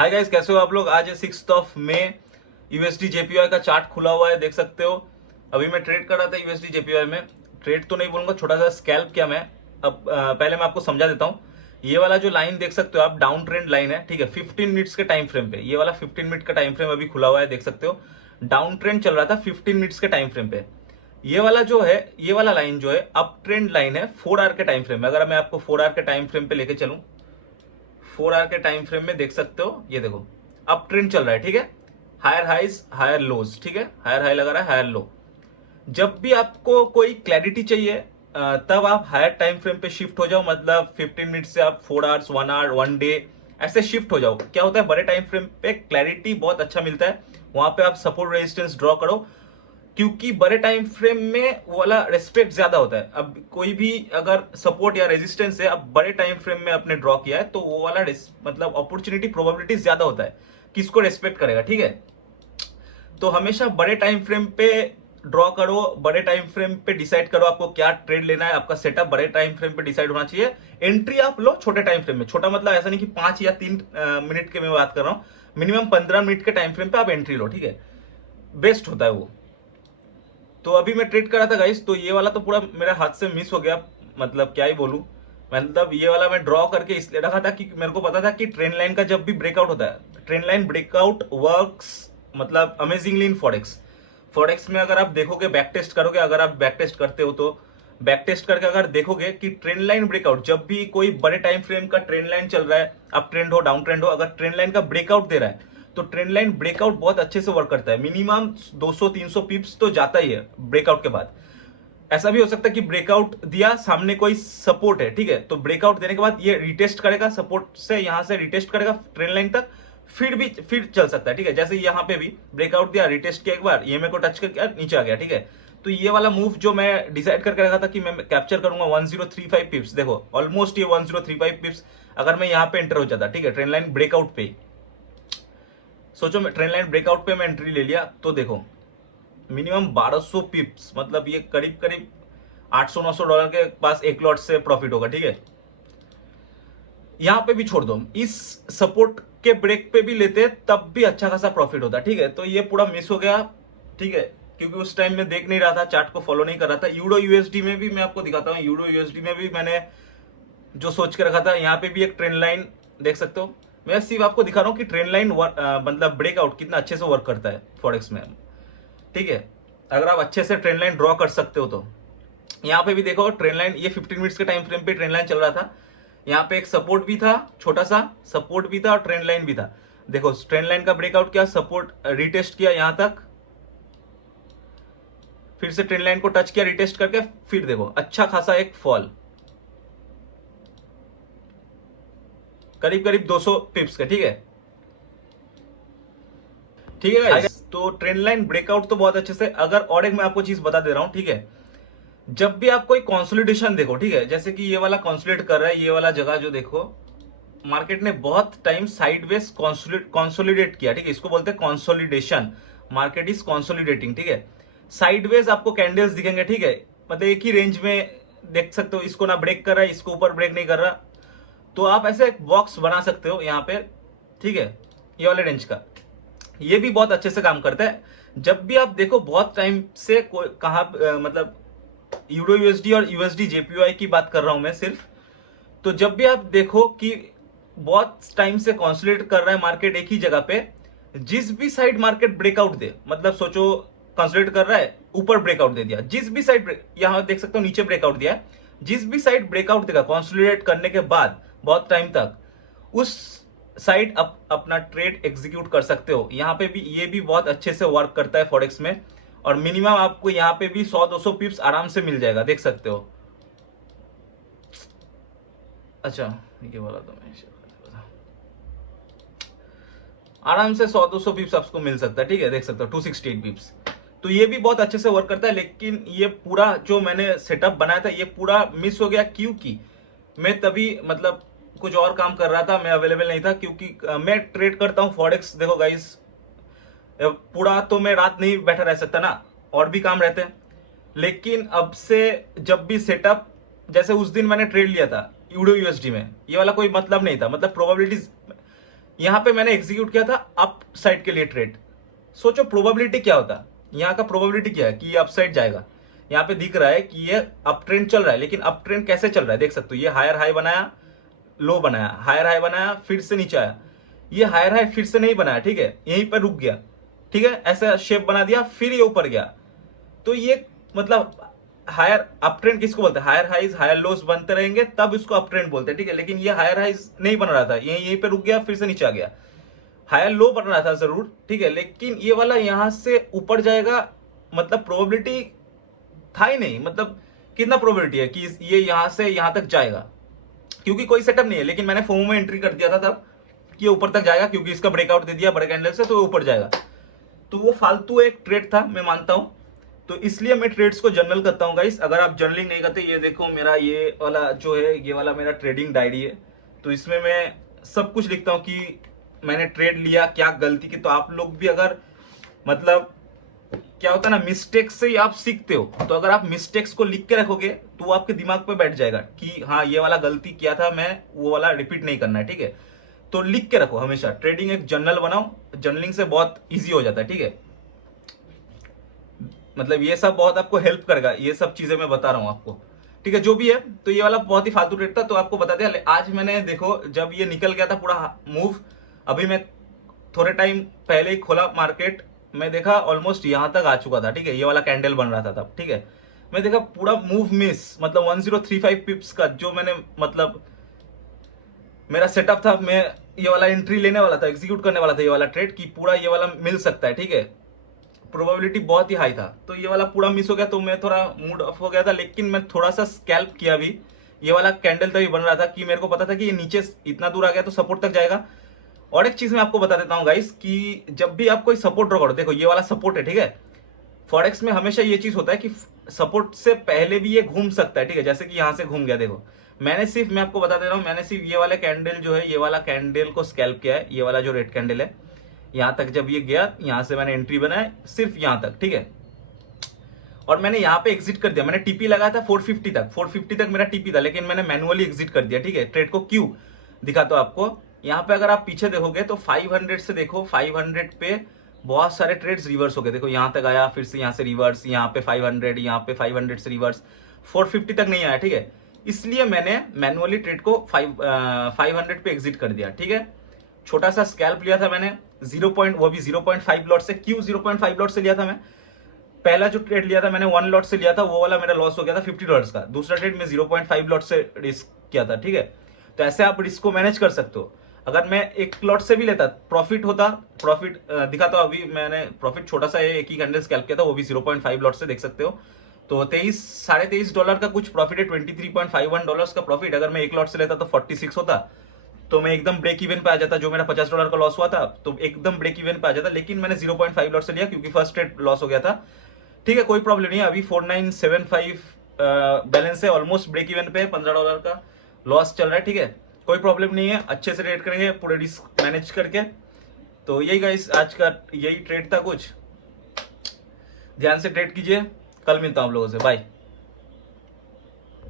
Hi guys, कैसे हो आप लोग। आज है 6 मई। यूएसडी जेपीवाई का चार्ट खुला हुआ है, देख सकते हो। अभी मैं ट्रेड कर रहा था यूएसडी जेपीवाई में। ट्रेड तो नहीं बोलूंगा, छोटा सा स्कैल्प किया मैं। अब पहले मैं आपको समझा देता हूँ। ये वाला जो लाइन देख सकते हो आप, डाउन ट्रेंड लाइन है, ठीक है। 15 मिनट्स के टाइम फ्रेम पे ये वाला 15 मिनट का टाइम फ्रेम अभी खुला हुआ है, देख सकते हो। डाउन ट्रेंड चल रहा था 15 मिनट्स के टाइम फ्रेम पे। ये वाला जो है, ये वाला लाइन जो है अप ट्रेंड लाइन है 4 आवर के टाइम फ्रेम में। अगर मैं आपको 4 आवर के टाइम फ्रेम पे लेके चलूं, 4 आवर के टाइम फ्रेम में देख सकते हो, ये देखो अप ट्रेंड चल रहा है, ठीक है। हायर हाइज हायर लोज, ठीक है। हायर हाई लगा रहा है, हायर लो। जब भी आपको कोई क्लैरिटी चाहिए तब आप हायर टाइम फ्रेम पे शिफ्ट हो जाओ। मतलब 15 मिनट से आप 4 आवर्स, 1 आवर, 1 डे ऐसे शिफ्ट हो जाओ। क्या होता है, बड़े टाइम फ्रेम पे क्लैरिटी बहुत अच्छा मिलता है। वहां पे आप सपोर्ट रेजिस्टेंस ड्रॉ करो, क्योंकि बड़े टाइम फ्रेम में वो वाला रेस्पेक्ट ज्यादा होता है। अब कोई भी अगर सपोर्ट या रेजिस्टेंस है, अब बड़े टाइम फ्रेम में आपने ड्रॉ किया है, तो वो वाला मतलब अपॉर्चुनिटी, प्रोबेबिलिटी ज्यादा होता है किसको रेस्पेक्ट करेगा, ठीक है। तो हमेशा बड़े टाइम फ्रेम पे ड्रॉ करो, बड़े टाइम फ्रेम पे डिसाइड करो आपको क्या ट्रेड लेना है। आपका सेटअप बड़े टाइम फ्रेम पे डिसाइड होना चाहिए। एंट्री आप लो छोटे टाइम फ्रेम में। छोटा मतलब ऐसा नहीं कि 5 या 3 मिनट के मैं बात कर रहा हूं। मिनिमम 15 मिनट के टाइम फ्रेम पे आप एंट्री लो, ठीक है। बेस्ट होता है वो। तो अभी मैं ट्रेड कर रहा था गाइस, तो ये वाला तो पूरा मेरा हाथ से मिस हो गया। मतलब क्या ही बोलूं। मतलब ये वाला मैं ड्रॉ करके इसलिए रखा था कि मेरे को पता था कि ट्रेंड लाइन का जब भी ब्रेकआउट होता है, ट्रेंड लाइन ब्रेकआउट वर्क्स मतलब अमेजिंगली इन फॉरेक्स। फॉरेक्स में अगर आप देखोगे, बैक टेस्ट करोगे, अगर आप बैक टेस्ट करते हो तो बैक टेस्ट करके अगर देखोगे कि ट्रेंड लाइन ब्रेकआउट, जब भी कोई बड़े टाइम फ्रेम का ट्रेंड लाइन चल रहा है, अप ट्रेंड हो डाउन ट्रेंड हो, अगर ट्रेंड लाइन का ब्रेकआउट दे रहा है, तो ट्रेंड लाइन ब्रेकआउट बहुत अच्छे से वर्क करता है। मिनिमम 200-300 पिप्स तो जाता ही है ब्रेकआउट के बाद। ऐसा भी हो सकता है कि ब्रेकआउट दिया, सामने कोई सपोर्ट है, ठीक है, तो ब्रेकआउट देने के बाद ये रिटेस्ट करेगा, सपोर्ट से यहां से रिटेस्ट करेगा ट्रेंड लाइन तक, फिर चल सकता है, ठीक है। जैसे यहाँ पे भी ब्रेकआउट दिया, रिटेस्ट किया एक बार, ये मेरे को टच करके नीचे आ गया, ठीक है। तो ये वाला मूव जो मैं डिसाइड करके रखा था कि मैं कैप्चर करूंगा 1035 पिप्स, देखो ऑलमोस्ट ये 1035 पिप्स अगर मैं यहाँ पे एंटर हो जाता, ठीक है, ट्रेंड लाइन ब्रेकआउट पे। सोचो मैं ट्रेंड लाइन ब्रेकआउट पे मैं एंट्री ले लिया, तो देखो मिनिमम 1200 पिप्स, मतलब ये करीब करीब 800-900 डॉलर के पास एक लॉट से प्रॉफिट होगा, ठीक है। यहां पे भी छोड़ दो, इस सपोर्ट के ब्रेक पे भी लेते तब भी अच्छा खासा प्रॉफिट होता, ठीक है। तो ये पूरा मिस हो गया, ठीक है, क्योंकि उस टाइम में देख नहीं रहा था, चार्ट को फॉलो नहीं कर रहा था। यूरो यूएसडी में भी मैं आपको दिखाता हूँ। यूरो यूएसडी में भी मैंने जो सोच के रखा था, यहाँ पे भी एक ट्रेंड लाइन देख सकते हो। मैं सिर्फ आपको दिखा रहा हूँ कि ट्रेंड लाइन मतलब ब्रेकआउट कितना अच्छे से वर्क करता है फॉरेक्स में, ठीक है। अगर आप अच्छे से ट्रेंड लाइन ड्रॉ कर सकते हो तो यहाँ पे भी देखो ट्रेंड लाइन, ये 15 मिनट्स के टाइम फ्रेम पे ट्रेंड लाइन चल रहा था। यहाँ पे एक सपोर्ट भी था, छोटा सा सपोर्ट भी था और ट्रेंड लाइन भी था। देखो ट्रेंड लाइन का ब्रेकआउट किया, सपोर्ट रिटेस्ट किया यहां तक, फिर से ट्रेंड लाइन को टच किया रिटेस्ट करके, फिर देखो अच्छा खासा एक फॉल, करीब करीब 200 पिप्स का, ठीक है। ठीक है गाइस, तो ट्रेंड लाइन ब्रेकआउट तो बहुत अच्छे से। अगर और एक मैं आपको चीज बता दे रहा हूं, ठीक है। जब भी आप कोई कंसोलिडेशन देखो, ठीक है, जैसे कि ये वाला कंसोलिडेट कर रहा है, ये वाला जगह जो देखो, मार्केट ने बहुत टाइम साइडवेज कंसोलिडेट किया, ठीक है, इसको बोलते हैं कंसोलिडेशन। मार्केट इज कंसोलिडेटिंग, ठीक है। साइडवेज आपको कैंडल्स दिखेंगे, ठीक है, मतलब एक ही रेंज में देख सकते हो। इसको ना ब्रेक कर रहा है, इसको ऊपर ब्रेक नहीं कर रहा, तो आप ऐसे एक बॉक्स बना सकते हो यहाँ पे, ठीक है, ये वाले रेंज का। ये भी बहुत अच्छे से काम करता है। जब भी आप देखो, बहुत टाइम से कहा मतलब यूरो यूएसडी और यूएसडी जेपीवाई की बात कर रहा हूं मैं सिर्फ। तो जब भी आप देखो कि बहुत टाइम से कंसोलिडेट कर रहा है मार्केट एक ही जगह पे, जिस भी साइड मार्केट ब्रेकआउट दे, मतलब सोचो कंसोलिडेट कर रहा है, ऊपर ब्रेकआउट दे दिया, जिस भी साइड, यहां देख सकते हो नीचे ब्रेकआउट दिया है, जिस भी साइड ब्रेकआउट देगा कंसोलिडेट करने के बाद बहुत टाइम तक, उस साइड अपना ट्रेड एग्जीक्यूट कर सकते हो। यहां पे भी ये भी बहुत अच्छे से वर्क करता है फॉरेक्स में। और मिनिमम आपको यहां पे भी 100-200 पिप्स आराम से मिल जाएगा, देख सकते हो। अच्छा, ये वाला तो मैं आराम से 100-200 पिप्स आपको मिल सकता है, ठीक है, देख सकते हो 268 पिप्स। तो ये भी बहुत अच्छे से वर्क करता है। लेकिन ये पूरा जो मैंने सेटअप बनाया था, ये पूरा मिस हो गया, क्योंकि मैं तभी मतलब कुछ और काम कर रहा था, मैं अवेलेबल नहीं था। क्योंकि मैं ट्रेड करता हूँ फॉरेक्स, देखो गाइस, पूरा तो मैं रात नहीं बैठा रह सकता ना, और भी काम रहते हैं। लेकिन अब से जब भी सेटअप, जैसे उस दिन मैंने ट्रेड लिया था यूडो यूएसडी में, ये वाला कोई मतलब नहीं था, मतलब प्रोबेबिलिटीज यहाँ पे मैंने एग्जीक्यूट किया था अप साइड के लिए ट्रेड। सोचो प्रोबेबिलिटी क्या होता, यहाँ का प्रोबेबिलिटी क्या है कि ये अप साइड जाएगा। यहाँ पे दिख रहा है कि ये अप ट्रेंड चल रहा है, लेकिन अप ट्रेंड कैसे चल रहा है देख सकते हो। ये हायर हाई बनाया, लो बनाया, हायर हाई बनाया, फिर से नीचे आया, ये हायर हाई फिर से नहीं बनाया, ठीक है, यहीं पर रुक गया, ठीक है, ऐसा शेप बना दिया, फिर ये ऊपर गया। तो ये मतलब हायर अप ट्रेंड किसको बोलते हैं, हायर हाइज हायर लोस बनते रहेंगे तब इसको अप ट्रेंड बोलते हैं, ठीक है। लेकिन ये हायर हाइज नहीं बन रहा था, यहीं पे रुक गया, फिर से नीचे आ गया, हायर लो बन रहा था जरूर, ठीक है, लेकिन ये वाला यहां से ऊपर जाएगा, मतलब प्रोबेबिलिटी था ही नहीं। मतलब कितना प्रोबेबिलिटी है कि ये यहां से यहां तक जाएगा, क्योंकि कोई सेटअप नहीं है। लेकिन मैंने फोमो में एंट्री कर दिया था तब कि ऊपर तक जाएगा, क्योंकि इसका ब्रेकआउट दे दिया बड़े कैंडल से, तो ऊपर जाएगा। तो वो फालतू एक ट्रेड था, मैं मानता हूं। तो इसलिए मैं ट्रेड्स को जर्नल करता हूं गाइस। अगर आप जर्नलिंग नहीं करते, ये देखो मेरा ये वाला जो है, ये वाला मेरा ट्रेडिंग डायरी है। तो इसमें मैं सब कुछ लिखता हूं कि मैंने ट्रेड लिया, क्या गलती की। तो आप लोग भी अगर मतलब क्या होता है ना, मिस्टेक्स से ही आप सीखते हो। तो अगर आप मिस्टेक्स को लिख के रखोगे तो वो आपके दिमाग पे बैठ जाएगा कि हाँ ये वाला गलती किया था, मैं वो वाला रिपीट नहीं करना है, ठीक है। तो लिख के रखो हमेशा, ट्रेडिंग एक जर्नल बनाओ, जर्नलिंग से बहुत इजी हो जाता है, ठीक है। मतलब ये सब बहुत आपको हेल्प करेगा, ये सब चीजें मैं बता रहा हूं आपको, ठीक है, जो भी है। तो ये वाला बहुत ही फालतू ट्रेड था, तो आपको बता दिया। आज मैंने देखो जब ये निकल गया था पूरा मूव, अभी मैं थोड़े टाइम पहले ही खोला मार्केट, मैं देखा ऑलमोस्ट यहां तक आ चुका था, ठीक है, ये वाला कैंडल बन रहा था तब, ठीक है। मैं देखा पूरा मूव मिस, मतलब 1035 पिप्स का जो मैंने मतलब मेरा सेटअप था, मैं ये वाला एंट्री लेने वाला था, एग्जीक्यूट करने वाला था ये वाला ट्रेड, कि पूरा ये वाला मिल सकता है, ठीक है। प्रोबेबिलिटी बहुत ही हाई था, तो ये वाला पूरा मिस हो गया, तो मैं थोड़ा मूड ऑफ हो गया था। लेकिन मैं थोड़ा सा स्कैल्प किया भी, ये वाला कैंडल तभी बन रहा था कि मेरे को पता था कि ये नीचे इतना दूर आ गया तो सपोर्ट तक जाएगा। और एक चीज मैं आपको बता देता हूँ गाइस, कि जब भी आप कोई सपोर्ट ड्रॉ करो, देखो ये वाला सपोर्ट है, ठीक है। फॉरेक्स में हमेशा ये चीज होता है कि सपोर्ट से पहले भी ये घूम सकता है, ठीक है, जैसे कि यहां से घूम गया। देखो मैंने सिर्फ, मैं आपको बता दे रहा हूं, मैंने सिर्फ ये वाला कैंडल जो है, ये वाला कैंडल को स्कैल्प किया है, ये वाला जो रेड कैंडल है, यहां तक जब ये गया, यहां से मैंने एंट्री बनाया सिर्फ यहां तक, ठीक है। और मैंने यहाँ पे एग्जिट कर दिया, मैंने टीपी लगाया था 450 तक, 450 तक मेरा टीपी था, लेकिन मैंने मैनुअली एग्जिट कर दिया, ठीक है। ट्रेड को क्यों दिखाता हूं आपको, यहाँ पे अगर आप पीछे देखोगे तो 500 से देखो, 500 पे बहुत सारे ट्रेड्स रिवर्स हो गए। देखो यहाँ तक आया, फिर से यहाँ से रिवर्स, यहाँ पे 500, यहाँ पे 500 से रिवर्स, 450 तक नहीं आया, ठीक है। इसलिए मैंने मैनुअली ट्रेड को 500 पे एग्जिट कर दिया, ठीक है। छोटा सा स्कैल्प लिया था मैंने, वो भी 0.5 लॉट से। क्यों 0.5 लॉट से लिया था मैं, पहला जो ट्रेड लिया था मैंने 1 लॉट से लिया था, वो वाला मेरा लॉस हो गया था $50 का। दूसरा ट्रेड में 0.5 लॉट से रिस्क किया था, ठीक है। तो ऐसे आप रिस्क को मैनेज कर सकते हो। अगर मैं एक लॉट से भी लेता, प्रॉफिट होता, प्रॉफिट दिखाता हूं। अभी मैंने प्रॉफिट छोटा सा एक ही कैंडल स्कैल्प किया था, वो भी 0.5 लॉट से, देख सकते हो। तो $23.5 का कुछ प्रॉफिट है, $23.51 का प्रॉफिट। अगर मैं एक लॉट से लेता तो 46 होता, तो मैं एकदम ब्रेक इवन पे आ जाता। जो मेरा $50 का लॉस हुआ था, तो एकदम ब्रेक इवन पे आ जाता। लेकिन मैंने 0.5 लॉट से लिया, क्योंकि फर्स्ट ट्रेड लॉस हो गया था, ठीक है। कोई प्रॉब्लम नहीं है, अभी 4975 बैलेंस है, ऑलमोस्ट ब्रेक इवन पे, $15 का लॉस चल रहा है, ठीक है। कोई प्रॉब्लम नहीं है, अच्छे से ट्रेड करेंगे पूरे रिस्क मैनेज करके। तो यही गाइस आज का यही ट्रेड था, कुछ ध्यान से ट्रेड कीजिए। कल मिलता हूं आप लोगों से, बाय।